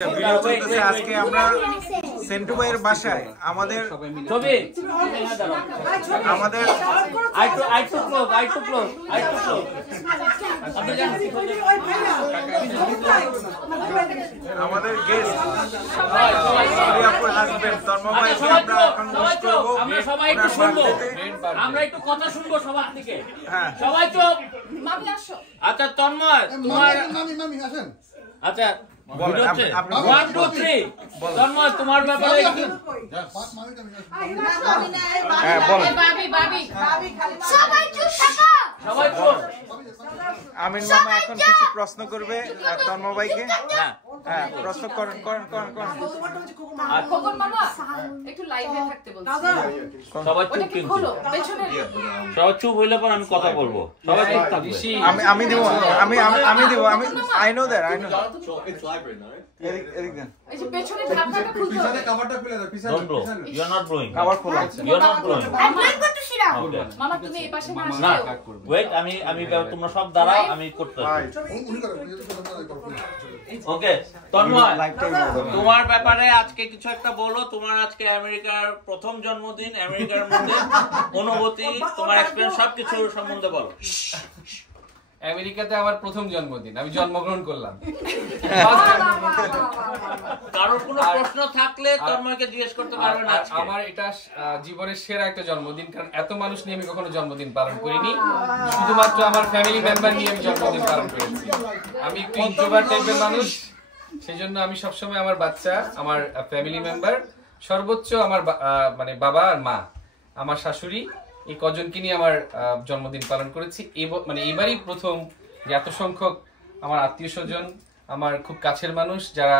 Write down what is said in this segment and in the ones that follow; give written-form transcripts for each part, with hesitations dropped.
Video চলতেছে। আজকে আমরা সেন্টু ভাইয়ের বাসায় আমাদের আমাদের গেস্ট হাজবেন্ড তন্ময় ভাইকে আমরা এখন মিস করব। আমরা সবাই একটু শুনবো, আমরা একটু কথা শুনবো সবার থেকে। হ্যাঁ সবাই চুপ। মামি আসো। আচ্ছা তন্ময় তোমার মামি আসেন। আচ্ছা ভিডিও হচ্ছে 1 2 3 তন্ময় তোমার ব্যাপারে একটু হ্যাঁ বল। ভাবি সবাই চুপ থাকো, সবাই চুপ। আমিন মামা এখন কিছু প্রশ্ন করবে তন্ময় ভাইকে। হ্যাঁ প্রশ্ন করেন। খোকন মামা একটু লাইভে থাকতে বলছি। সবাই চুপ কিন্তু সবাই চুপ হইলে পর আমি কথা বলবো। সবাই চুপ থাকবে। আমি দিব আমি আই নো দ্যাট এদিক দেন। এই যে পেছনে ঢাকনাটা খুলতে হবে, পিছনে কভারটা খুলে দাও। পিছনে you are not blowing. Cover খোলা আছে। You are not blowing. আমি ব্লোয়িং করতেছি না। মামা তুমি এই পাশে না আসো। ওয়েট আমি তোমরা সব দাঁড়াও, আমি করতেছি। ওকে তন্ময় তোমার ব্যাপারে আজকে কিছু একটা বলো। তোমার আজকে আমেরিকার প্রথম জন্মদিন, আমেরিকার মধ্যে অনুভূতি, তোমার এক্সপেরিয়েন্স সবকিছু সম্বন্ধে বলো। আমেরিকাতে আমার প্রথম জন্মদিন, আমি জন্মগ্রহণ করলাম। কারোর কোনো প্রশ্ন থাকলে তন্ময়কে জিজ্ঞেস করতে পারবেন। আমার এটা জীবনের সেরা একটা জন্মদিন, কারণ এত মানুষ নিয়ে আমি কখনো জন্মদিন পালন করিনি। শুধুমাত্র আমার ফ্যামিলি মেম্বার নিয়ে আমি জন্মদিন পালন করেছি। আমি একটু ইন্ট্রোভার্ট টাইপের মানুষ, সেই জন্য আমি সবসময় আমার বাচ্চা, আমার ফ্যামিলি মেম্বার, সর্বোচ্চ আমার মানে বাবা আর মা, আমার শাশুড়ি, এই কজনকে নিয়ে আমার জন্মদিন পালন করেছি। মানে এবারই প্রথম যে এত সংখ্যক আমার আত্মীয় স্বজন, আমার খুব কাছের মানুষ, যারা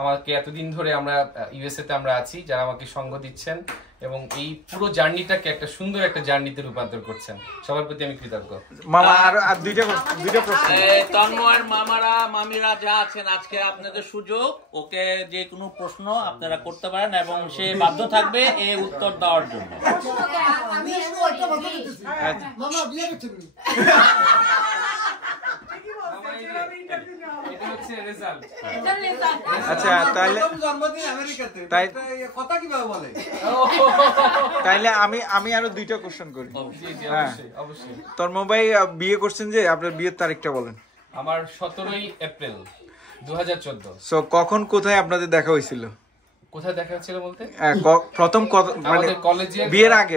আমাকে এতদিন ধরে আমরা ইউএসএ তে আমরা আছি, যারা আমাকে সঙ্গ দিচ্ছেন এবং এই পুরো জার্নিটাকে একটা সুন্দর একটা জার্নিতে রূপান্তর করছেন, সবার প্রতি আমি কৃতজ্ঞ। মামা আর দুইটা প্রশ্ন। তন্ময়ের মামারা মামিরা যা আছেন, আজকে আপনাদের সুযোগ, ওকে যে কোনো প্রশ্ন আপনারা করতে পারেন এবং সে বাধ্য থাকবে এই উত্তর দেওয়ার জন্য। আচ্ছা তাইলে আমি আরো দুইটা কোশ্চেন করি। তন্ময় ভাই বিয়ে করছেন যে, আপনার বিয়ের তারিখটা বলেন। আমার 17 এপ্রিল 2014। সো কখন কোথায় আপনাদের দেখা হয়েছিল? কোথায় দেখা হচ্ছিল বলতে প্রথম মানে কলেজে বিয়ের আগে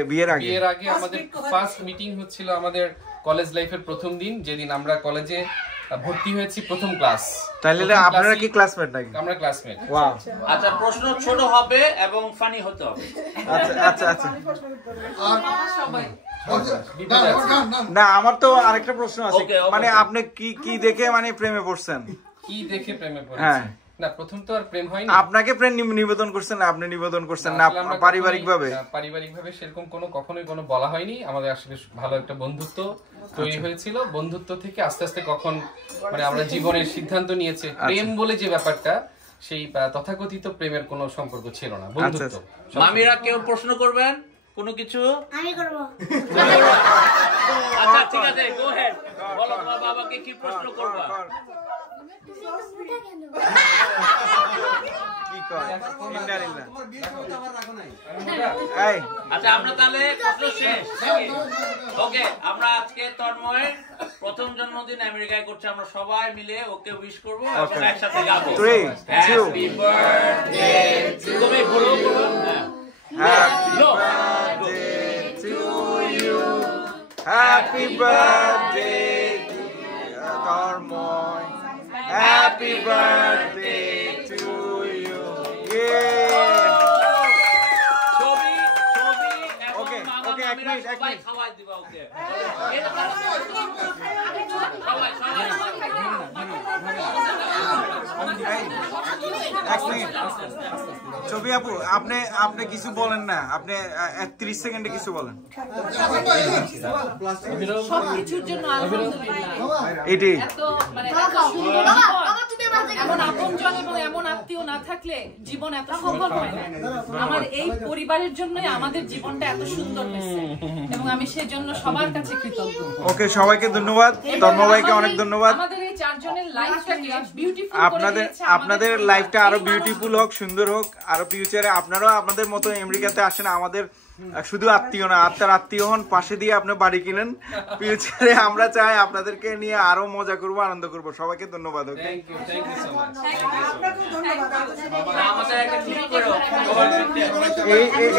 আমাদের ফার্স্ট মিটিং হচ্ছিল আমাদের কলেজ লাইফের প্রথম দিন, যেদিন আমরা কলেজে ভর্তি হয়েছি প্রথম ক্লাস। তাহলে আপনারা কি ক্লাসমেট নাকি? আমরা ক্লাসমেট। ওয়াও। আচ্ছা প্রশ্ন ছোট হবে এবং ফানি হতে হবে। আচ্ছা না আমার তো আরেকটা প্রশ্ন আছে। মানে আপনি কি দেখে মানে প্রেমে পড়ছেন? কি দেখে প্রেমে পড়েছেন? না প্রথম তো আর প্রেম হয়নি। আপনাকে প্রেম নিবেদন করছেন না, আপনি নিবেদন করছেন না পারিবারিকভাবে? পারিবারিকভাবে সেরকম কখনোই কোনো বলা হয়নি। আমাদের আসলে ভালো একটা বন্ধুত্ব তৈরি হয়েছিল। বন্ধুত্ব থেকে আস্তে আস্তে কখন মানে আমরা জীবনের সিদ্ধান্ত নিয়েছে, প্রেম বলে যে ব্যাপারটা, সেই তথাকথিত প্রেমের কোনো সম্পর্ক ছিল না, বন্ধুত্ব। মামিরা কেউ প্রশ্ন করবেন কোনো কিছু? আমি করব। আচ্ছা ঠিক আছে, গো হেড, বলো তোমার বাবাকে কি প্রশ্ন করবা? আচ্ছা আমরা তাহলে প্রশ্ন শেষ। ওকে আমরা আজকে তন্ময়ের প্রথম জন্মদিন আমেরিকায় করছি, আমরা সবাই মিলে ওকে উইশ করব এবং একসাথে গাবো। হ্যাপি বার্থডে তুমি বলো। Happy birthday to you, happy birthday Tanmoy, happy birthday to you. Okay এক মিনিট খাওয়াই দিবা ওকে। ছবি আপু আপনি কিছু বলেন না, আপনি 30 সেকেন্ডে কিছু বলেন। সবকিছুর জন্য আলহামদুলিল্লাহ। এটি এত মানে এত সুন্দর এমন আপনজন এবং এমন আত্মীয় না থাকলে জীবন এত সফল হয় না। আমার এই পরিবারের জন্যই আমাদের জীবনটা এত সুন্দর হয়েছে এবং আমি সেজন্য সবার কাছে কৃতজ্ঞ। ওকে, সবাইকে ধন্যবাদ, তন্ময়কে অনেক ধন্যবাদ। আমাদের এই চারজনের লাইফটাকে বিউটিফুল করে দিয়েছে। আপনাদের লাইফটা আরো বিউটিফুল হোক, সুন্দর হোক, আরো ফিউচারে আপনারাও আপনাদের মতো আমেরিকাতে আসেন। আমাদের শুধু আত্মীয় না, আত্মার আত্মীয় হন, পাশে দিয়ে আপনি বাড়ি কিনেন। ফিউচারে আমরা চাই আপনাদেরকে নিয়ে আরো মজা করবো, আনন্দ করবো। সবাইকে ধন্যবাদ। ওকে, থ্যাংক ইউ সো মাচ।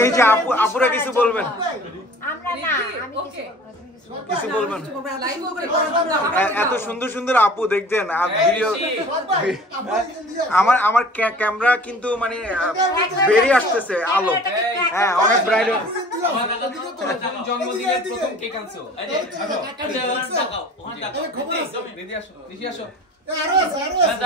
এই যে আপুরা কিছু বলবেন, কিছু বলবেন? এত সুন্দর সুন্দর আপু দেখছেন, আর ভিডিও আমার ক্যামেরা কিন্তু মানে বেরিয়ে আসতেছে আলো। হ্যাঁ, অনেক ব্রাইট। জন্মদিনের প্রথম কেক আনছো, আসো, আসো।